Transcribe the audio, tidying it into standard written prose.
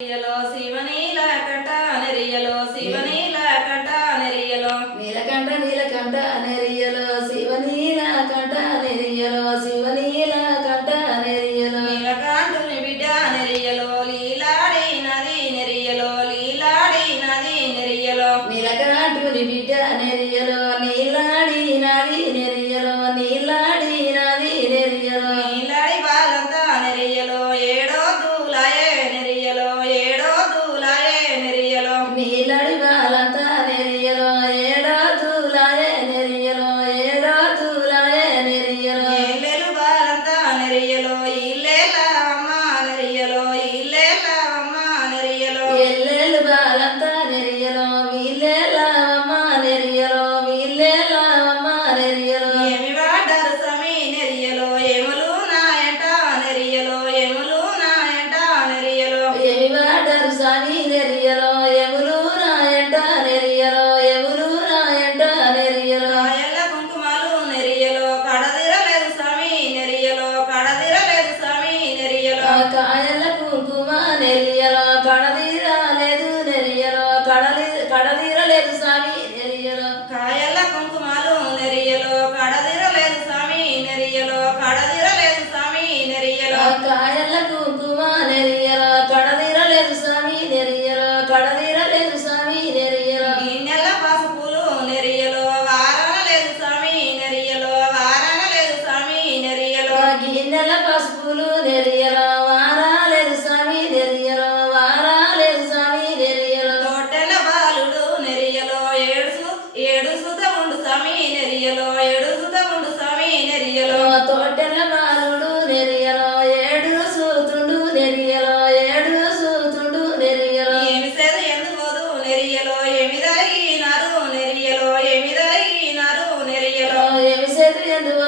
నెరియలో శివనీల కంట నెరియలో శివనీల కంట నెరియలో నీలకంఠ నీలకంఠ నెరియలో శివనీల కంఠ నెరియలో శివనీల కంఠ నెరియలో నీలకాంతుని బిడ్డ నెరియలో లీలాడి నది నెరియలో లీలాడి నది నెరియలో నీలకంఠుని బిడ్డ నెరియలో నీలాడి నది నెరియలో నీలాడి నది నెరియలో నీలాడి బాలంతా నెరియలో ఏడో దూలాయే నెరియలో ఏడో దూలాయే నెరియలో నీలాడి బాలంతా నెరియలో ఏడో తూలాయే నెరియలో ఏడో తూలాయే నెరియలో ఏలేలు బాలంతా నెరియలో ఇల్లేల అమ్మ నెరియలో ఇల్లేల అమ్మ నెరియలో ఎల్లెలు బాలంతా నెరియలో వీళ్ళేలావమ్మ నెరియలో వీళ్ళేలావమ్మ నెరియలో ఏమి వాడారు సమీ నెరియలో ఎములు నాయంట నెరియలో ఎములు నాయంట నెరియలో ఏమి వాడరు సాని నెరియలో ఎములు రాయంట నెరియలో ఎములు రాయంట నెరియలో కాయల్ల కుంకుమలు నెరియలో కడదిరలేదు సమీ నెరియలో కడదిరలేదు సమీ నెరియలో కాయల కుంకుమ నెరియలో కడదీరాలేదు నెరియలో కడదీరలేదు స్వామి నెరియలో కాయల్ల కుంకుమలు నెరియలో కడదిరలేదు సమీ నెరియలో కడదిరలేదు సమీ నెరియలో కాయల కుంకుమ నెరియలో కడదీరలేదు స్వామి నెరియలో కడదీరలేదు స్వామి నెరియలో గిన్నెల పసుపులు నెరియలో వారన లేదు సమీ నెరియలో వారన లేదు సమీ నెరియలో గిన్నెల పసుపులు నెరియలో వారాలేదు స్వామి నెరియలో వారాలేదు స్వామి నెరియలో తోటెల బాలుడు నెరియలో ఏడు సుత ఉండు సమీ నెరియలో ఏడు సుత ఉండు సమీ నెరియలో తోటెల బాలుడు నెరియలో ఏడు సూతుండు నెరియలో ఏడు సూతుండు నెరియలో ఏమి సేద ఎందుకోదు నెరియలో ఏమి జరిగినారు నెరియలో ఏమి జరిగినారు నెరియలో ఏమి చేతులు ఎందుకు